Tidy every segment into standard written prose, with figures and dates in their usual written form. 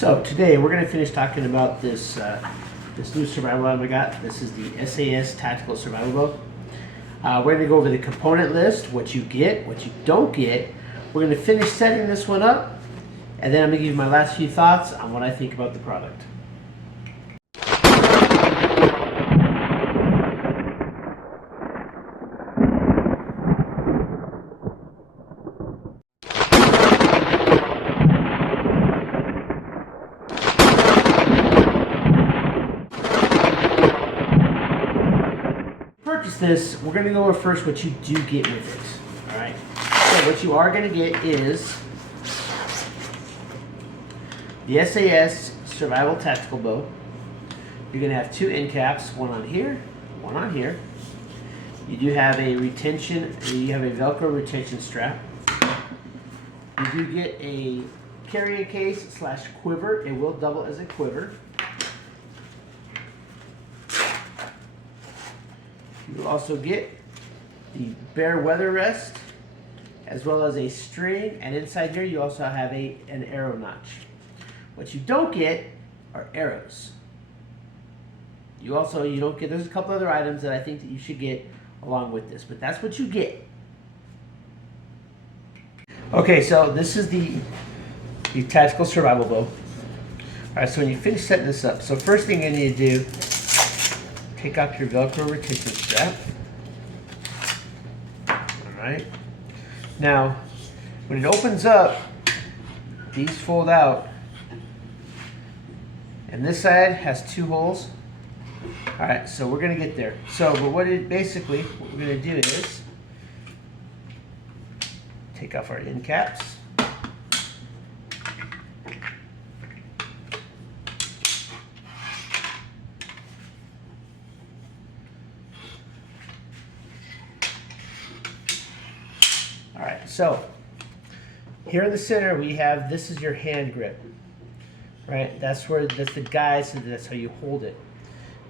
So today we're going to finish talking about this this new survival item I got. This is the SAS Tactical Survival Bow. We're going to go over the component list, what you get, what you don't get. We're going to finish setting this one up, and then I'm going to give you my last few thoughts on what I think about the product. Purchase this, we're going to go over first what you do get with it. Alright, so what you are going to get is the SAS Survival Tactical Bow. You're going to have two end caps, one on here, one on here. You do have a retention, you have a Velcro retention strap. You do get a carrying case slash quiver. It will double as a quiver. You will also get the bare weather rest, as well as a string, and inside here you also have an arrow notch. What you don't get are arrows. You don't get, there's a couple other items that I think that you should get along with this, but that's what you get. Okay, so this is the Tactical Survival Bow. Alright, so when you finish setting this up, so first thing you need to do, take off your Velcro retention strap. Alright. Now, when it opens up, these fold out. And this side has two holes. Alright, so we're going to get there. So, but what we're going to do is take off our end caps. Alright, so here in the center we have, this is your hand grip, right? That's the guide, so that's how you hold it.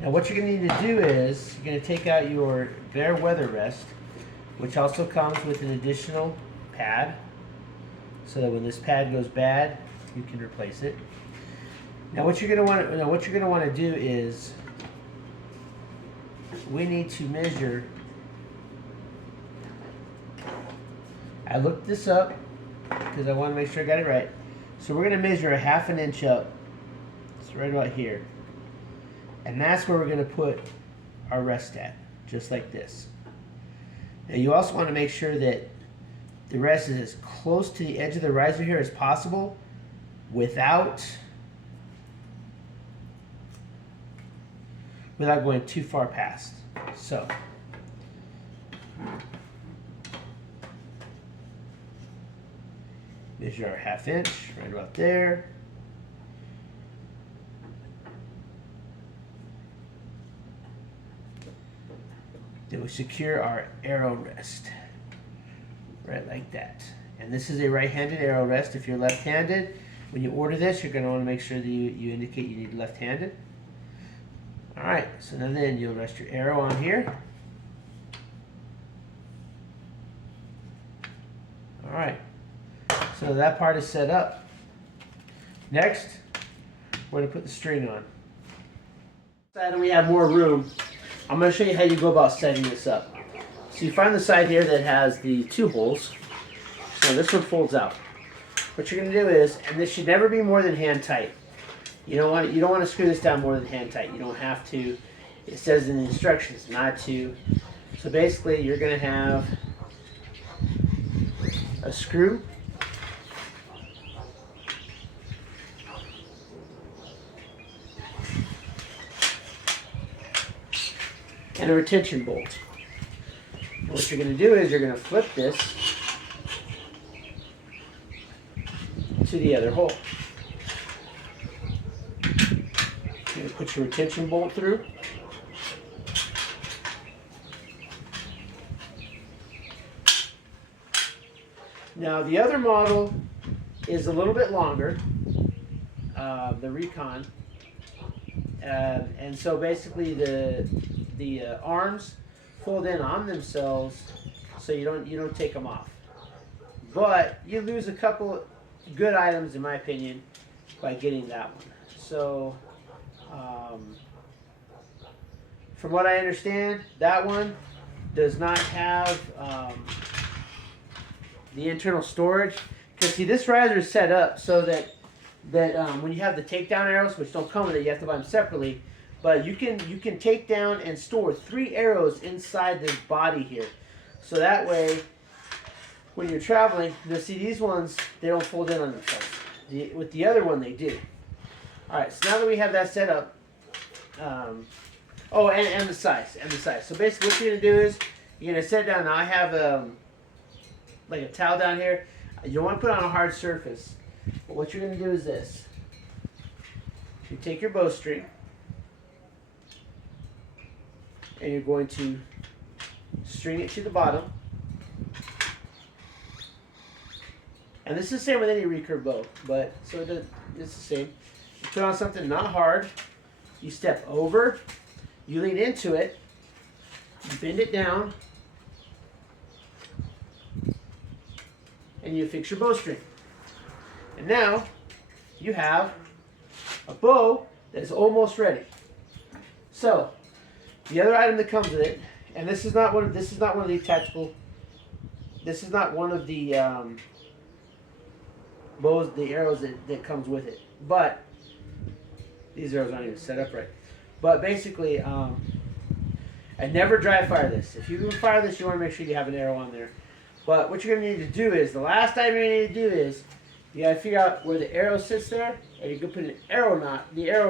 Now what you're going to need to do is, you're going to take out your bare weather rest, which also comes with an additional pad, so that when this pad goes bad, you can replace it. Now what you're going to want to do is, we need to measure. I looked this up because I want to make sure I got it right. So we're going to measure a ½ inch up. It's right about here. And that's where we're going to put our rest at, just like this. Now you also want to make sure that the rest is as close to the edge of the riser here as possible without going too far past. So measure our ½ inch right about there. Then we secure our arrow rest right like that. And this is a right-handed arrow rest. If you're left-handed, when you order this, you're going to want to make sure that you indicate you need left-handed. Alright, so now then you'll rest your arrow on here. Alright. So that part is set up. Next, we're going to put the string on. Side we have more room. I'm going to show you how you go about setting this up. So you find the side here that has the two holes. So this one folds out. What you're going to do is, and this should never be more than hand tight. You don't want to screw this down more than hand tight. You don't have to. It says in the instructions not to. So basically, you're going to have a screw. And a retention bolt. And what you're going to do is you're going to flip this to the other hole. You're going to put your retention bolt through. Now the other model is a little bit longer, the Recon, and so basically the arms fold in on themselves, so you don't take them off. But you lose a couple good items, in my opinion, by getting that one. So from what I understand, that one does not have the internal storage. Because see, this riser is set up so that when you have the takedown arrows, which don't come with it, you have to buy them separately. But you can take down and store 3 arrows inside this body here. So that way, when you're traveling, you'll see these ones, they don't fold in on themselves. With the other one, they do. Alright, so now that we have that set up, oh, and the size, So basically what you're going to do is, you're going to set it down. Now I have like a towel down here. You don't want to put it on a hard surface. But what you're going to do is this. You take your bowstring, and you're going to string it to the bottom. And this is the same with any recurve bow, but so it's the same. You put on something not hard. You step over. You lean into it. You bend it down. And you fix your bowstring. And now you have a bow that is almost ready. So the other item that comes with it, and this is not one of the tactical. This is not one of the bows, the arrows that comes with it. But these arrows aren't even set up right. But basically, I never dry fire this. If you fire this, you want to make sure you have an arrow on there. But what you're going to need to do is, the last item you're going to need to do is, you got to figure out where the arrow sits there, and you can put the arrow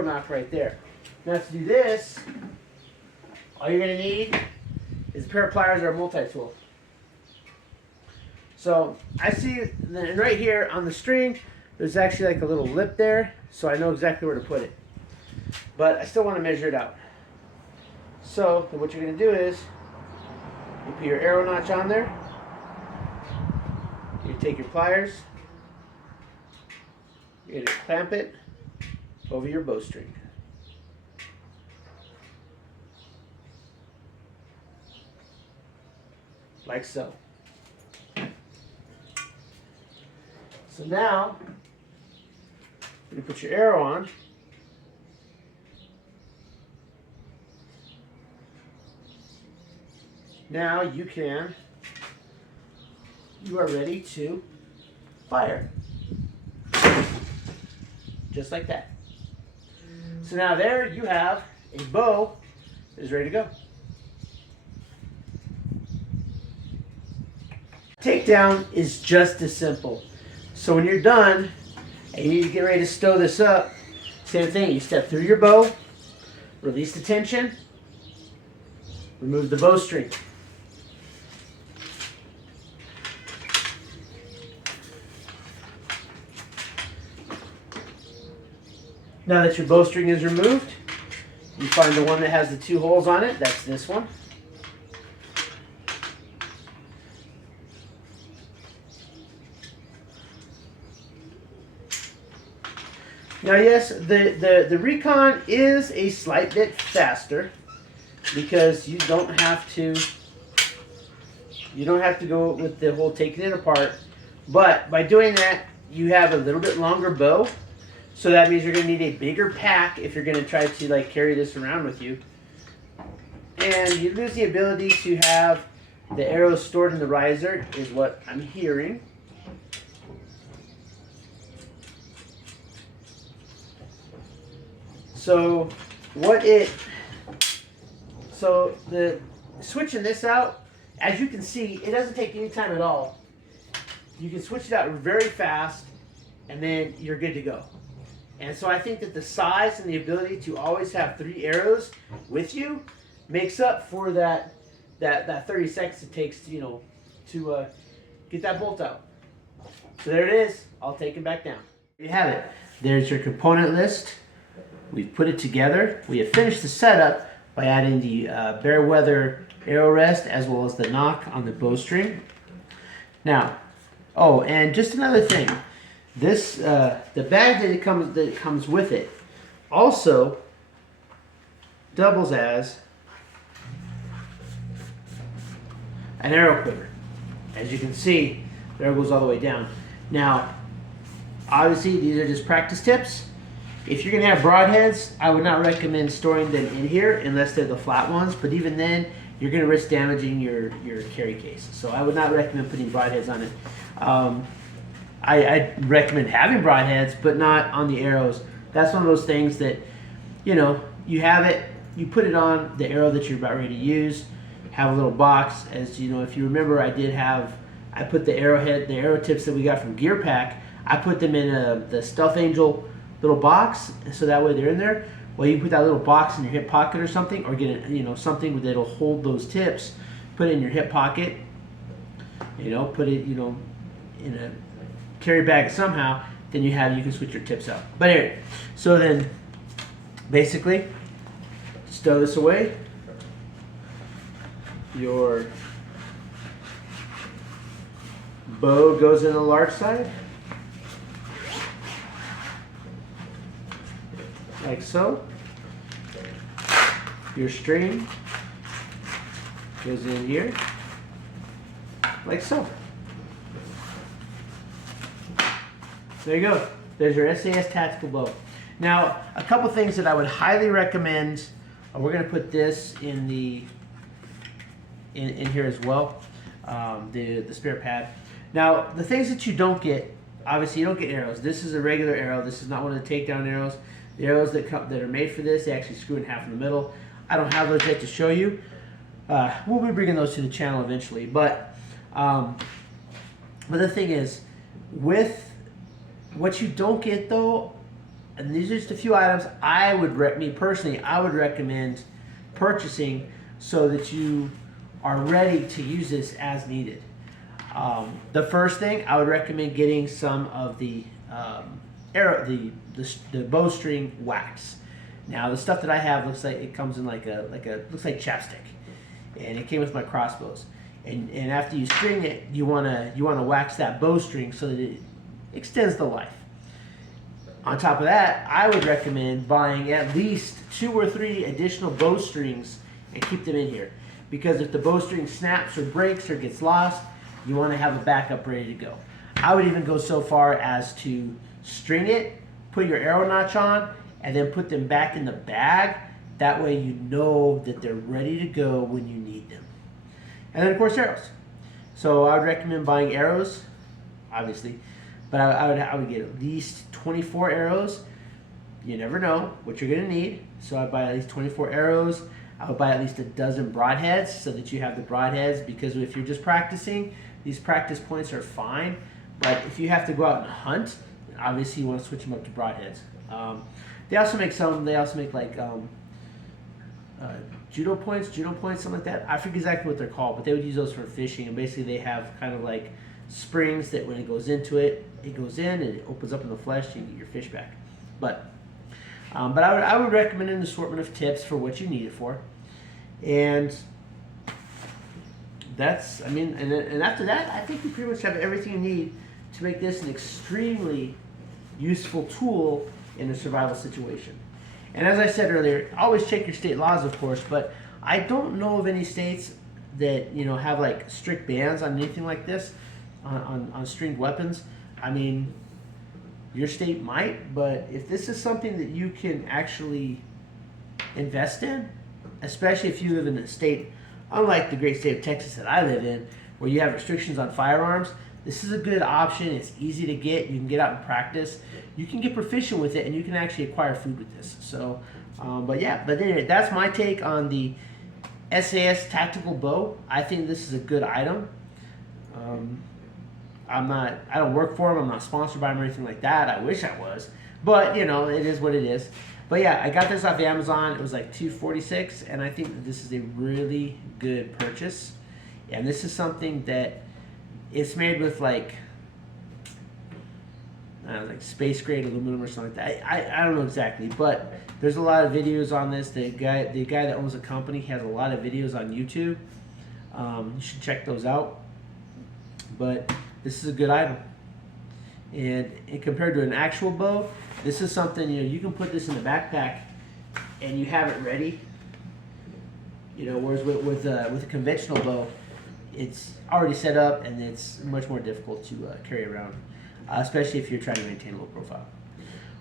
knock right there. Now to do this, all you're going to need is a pair of pliers or a multi-tool. So I see, and right here on the string, there's actually like a little lip there, so I know exactly where to put it. But I still want to measure it out. So then what you're going to do is, you put your arrow notch on there. You take your pliers. You're going to clamp it over your bowstring. Like so. So now, you put your arrow on. Now you are ready to fire. Just like that. So now there you have a bow that is ready to go. Takedown is just as simple. So when you're done and you need to get ready to stow this up, same thing. You step through your bow, release the tension, remove the bowstring. Now that your bowstring is removed, you find the one that has the 2 holes on it. That's this one. Now yes, the Recon is a slight bit faster because you don't have to go with the whole taking it apart. But by doing that, you have a little bit longer bow. So that means you're going to need a bigger pack if you're going to try to like carry this around with you. And you lose the ability to have the arrows stored in the riser is what I'm hearing. So the switching this out, as you can see, it doesn't take any time at all. You can switch it out very fast and then you're good to go. And so I think that the size and the ability to always have 3 arrows with you makes up for that 30 seconds it takes to, to get that bolt out. So there it is. I'll take it back down. There you have it. There's your component list. We've put it together. We have finished the setup by adding the bare weather arrow rest as well as the knock on the bowstring. Now, oh, and just another thing. This the bag that comes with it also doubles as an arrow quiver. As you can see, the arrow goes all the way down. Now, Obviously, these are just practice tips. If you're gonna have broadheads, I would not recommend storing them in here unless they're the flat ones, but even then, you're gonna risk damaging your carry case. So I would not recommend putting broadheads on it. I recommend having broadheads, but not on the arrows. That's one of those things that, you know, you have it, you put it on the arrow that you're about ready to use, have a little box. As you know, if you remember, I put the arrowhead, the arrow tips that we got from Gear Pack, I put them in the Stealth Angel little box, so that way they're in there. Well, you can put that little box in your hip pocket or something, or get it, you know, something that'll hold those tips. Put it in your hip pocket. You know, put it, you know, in a carry bag somehow. Then you can switch your tips out. But anyway, so then basically, stow this away. Your bow goes in the large side, like so. Your string goes in here, like so. There you go. There's your SAS tactical bow. Now, a couple things that I would highly recommend. We're going to put this in here as well, the spare pad. Now, the things that you don't get, obviously you don't get arrows. This is a regular arrow. This is not one of the takedown arrows. The arrows that are made for this, they actually screw in half in the middle. I don't have those yet to show you. We'll be bringing those to the channel eventually. But the thing is, with what you don't get though, and these are just a few items I would recommend purchasing so that you are ready to use this as needed. The first thing, I would recommend getting some of the the bowstring wax. Now the stuff that I have looks like it comes in looks like chapstick, and it came with my crossbows. And after you string it, you wanna wax that bowstring so that it extends the life. On top of that, I would recommend buying at least 2 or 3 additional bowstrings and keep them in here, because if the bowstring snaps or breaks or gets lost, you want to have a backup ready to go. I would even go so far as to string it, put your arrow notch on, and then put them back in the bag. That way you know that they're ready to go when you need them. And then of course arrows. So I would recommend buying arrows, obviously, but I would get at least 24 arrows. You never know what you're gonna need. So I'd buy at least 24 arrows. I would buy at least a dozen broadheads so that you have the broadheads, because if you're just practicing, these practice points are fine. But if you have to go out and hunt, obviously you want to switch them up to broadheads. They also make like judo points, something like that. I forget exactly what they're called, but they would use those for fishing. And basically they have kind of like springs that when it goes into it, it goes in and it opens up in the flesh and you get your fish back. But I would recommend an assortment of tips for what you need it for. And that's, and after that, I think you pretty much have everything you need to make this an extremely useful tool in a survival situation. And as I said earlier, always check your state laws, of course, but I don't know of any states that, you know, have like strict bans on anything like this, on stringed weapons. I mean, your state might, but if this is something that you can actually invest in, especially if you live in a state unlike the great state of Texas that I live in, where you have restrictions on firearms, this is a good option. It's easy to get. You can get out and practice. You can get proficient with it, and you can actually acquire food with this. So, but anyway, that's my take on the SAS tactical bow. I think this is a good item. I don't work for them. I'm not sponsored by them or anything like that. I wish I was, but you know, it is what it is. But yeah, I got this off Amazon. It was like $246, and I think that this is a really good purchase. And this is something that it's made with like space grade aluminum or something like that. I don't know exactly, but there's a lot of videos on this. The guy that owns the company has a lot of videos on YouTube. You should check those out. But this is a good item, and compared to an actual bow, this is something, you know, you can put this in the backpack and you have it ready. You know, whereas with a conventional bow, it's already set up and it's much more difficult to carry around. especially if you're trying to maintain a low profile.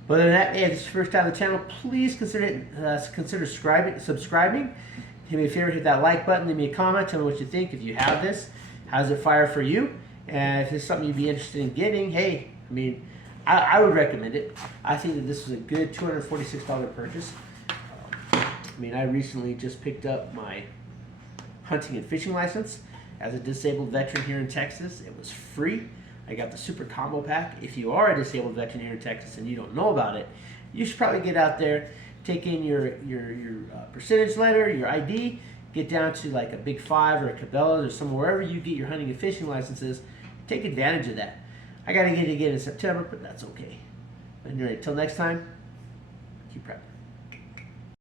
But other than that, hey, if this is your first time on the channel, please consider subscribing. Do me a favor, hit that like button, leave me a comment, tell me what you think. If you have this, how does it fire for you? And if it's something you'd be interested in getting, hey, I mean, I would recommend it. I think that this was a good $246 purchase. I mean, I recently just picked up my hunting and fishing license as a disabled veteran here in Texas. It was free. I got the super combo pack. If you are a disabled veteran here in Texas and you don't know about it, you should probably get out there, take in your percentage letter, your ID, get down to like a Big 5 or a Cabela's or somewhere, wherever you get your hunting and fishing licenses. Take advantage of that. I got to get it again in September, but that's okay. Anyway, until next time, keep prepping.